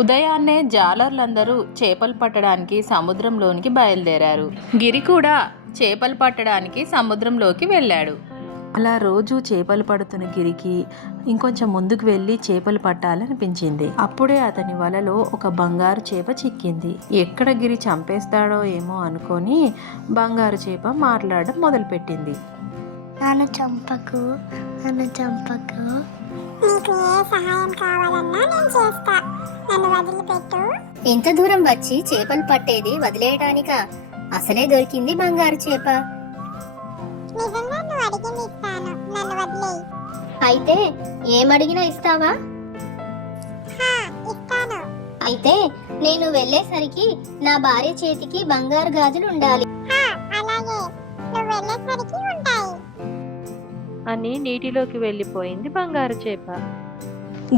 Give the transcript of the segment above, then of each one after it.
ఉదయాన్నే జాలర్లందరూ చేపలు పట్టడానికి సముద్రంలోనికి బయలుదేరారు. గిరి కూడా చేపలు పట్టడానికి సముద్రంలోకి వెళ్ళాడు. అలా రోజు చేపలు పడుతున్న గిరికి ఇంకొంచెం ముందుకు వెళ్ళి చేపలు పట్టాలనిపించింది. అప్పుడే అతని వలలో ఒక బంగారు చేప చిక్కింది. ఎక్కడ గిరి చంపేస్తాడో ఏమో అనుకొని బంగారు చేప మాట్లాడడం మొదలుపెట్టింది. నన్ను చంపకు, నన్ను చంపకు, నీకు ఏ సహాయం కావాలన్నా నేను చేస్తా, నన్ను వదిలిపెట్టు. ఎంత దూరం వచ్చి చేపలు పట్టేది వదిలేయడానికా? అసలే దొరికింది బంగారు చేప. నిజంగా నువ్వు అడిగింది ఇస్తాను, నన్ను వదిలేయి. అయితే ఏమడిగినా ఇస్తావా? ఇస్తాను. అయితే నేను వెళ్ళేసరికి నా భార్య చేతికి బంగారు గాజులు ఉండాలి. అలాగే, నువ్వు వెళ్ళేసరికి ఉంటాయి అని నీటిలోకి వెళ్ళిపోయింది బంగారు చేప.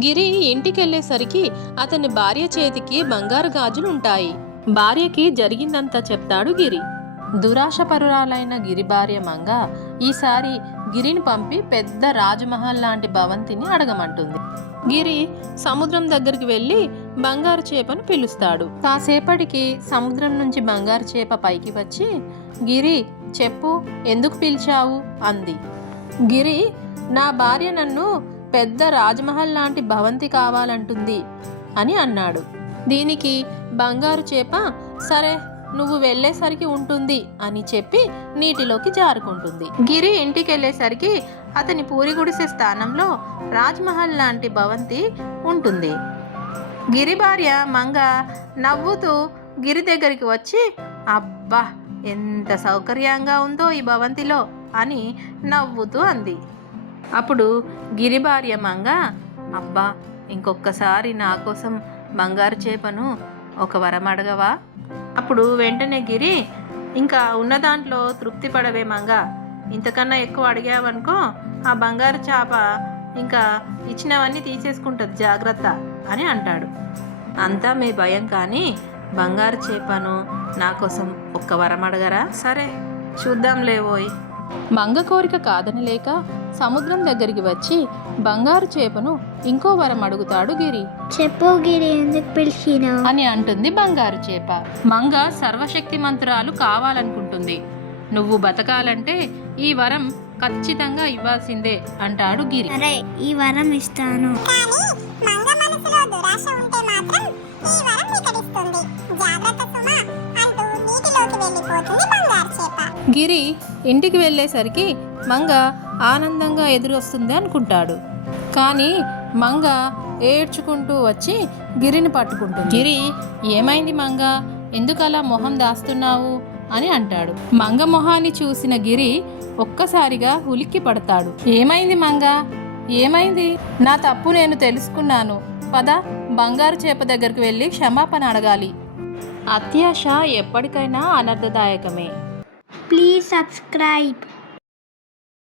గిరి ఇంటికెళ్ళేసరికి అతని భార్య చేతికి బంగారు గాజులుంటాయి. భార్యకి జరిగిందంతా చెప్తాడు గిరి. దురాశపరురాలైన గిరి భార్య మంగ ఈసారి గిరిని పంపి పెద్ద రాజమహల్ లాంటి భవంతిని అడగమంటుంది. గిరి సముద్రం దగ్గరికి వెళ్ళి బంగారు చేపను పిలుస్తాడు. కాసేపటికి సముద్రం నుంచి బంగారు చేప పైకి వచ్చి, గిరి చెప్పు, ఎందుకు పిలిచావు అంది. గిరి, నా భార్య నన్ను పెద్ద రాజమహల్ లాంటి భవంతి కావాలంటుంది అని అన్నాడు. దీనికి బంగారు చేప సరే నువ్వు వెళ్ళేసరికి ఉంటుంది అని చెప్పి నీటిలోకి జారుకుంటుంది. గిరి ఇంటికి వెళ్ళేసరికి అతని పూరి గుడిసె స్థానంలో రాజ్మహల్ లాంటి భవంతి ఉంటుంది. గిరి భార్య మంగ నవ్వుతూ గిరి దగ్గరికి వచ్చి, అబ్బా ఎంత సౌకర్యంగా ఉందో ఈ భవంతిలో అని నవ్వుతూ అంది. అప్పుడు గిరి భార్య మంగ, అబ్బా ఇంకొకసారి నా కోసం బంగారు చేపను ఒక వరం అడగవా? అప్పుడు వెంటనే గిరి, ఇంకా ఉన్న దాంట్లో తృప్తి పడవే మంగ, ఇంతకన్నా ఎక్కువ అడిగావనుకో ఆ బంగారు చేప ఇంకా ఇచ్చినవన్నీ తీసేసుకుంటుంది, జాగ్రత్త అని అంటాడు. అంతా మీ భయం, కానీ బంగారు చేపను నా కోసం ఒక్క వరం అడగరా? సరే చూద్దాంలేవోయ్. మంగ కోరిక కాదనలేక సముద్రం దగ్గరికి వచ్చి బంగారు చేపను ఇంకో వరం అడుగుతాడు గిరి. చెప్పు గిరి, ఎందుకు పిలిచినావు అని అంటుంది బంగారు చేప. మంగ సర్వశక్తిమంతురాలు కావాలనుకుంటుంది. నువ్వు బతకాలంటే ఈ వరం ఖచ్చితంగా ఇవ్వాల్సిందే అంటాడు గిరి. సరే, ఈ వరం ఇస్తాను. కానీ మంగ మనసులో దురాశ ఉంటే మాత్రం ఈ వరం వికటిస్తుంది. జాగ్రత్త సుమా అంటూ నీటిలోకి వెళ్ళిపోతుంది బంగారు చేప. గిరి ఇంటికి వెళ్ళేసరికి మంగ ఆనందంగా ఎదురొస్తుంది అనుకుంటాడు. కానీ మంగ ఏడ్చుకుంటూ వచ్చి గిరిని పట్టుకుంటుంది. గిరి, ఏమైంది మంగ, ఎందుకలా మొహం దాస్తున్నావు అని అంటాడు. మంగ మొహాన్ని చూసిన గిరి ఒక్కసారిగా ఉలిక్కి పడతాడు. ఏమైంది మంగ, ఏమైంది? నా తప్పు నేను తెలుసుకున్నాను, పద బంగారు చేప దగ్గరికి వెళ్ళి క్షమాపణ అడగాలి. అత్యాశ ఎప్పటికైనా అనర్థదాయకమే. Please subscribe.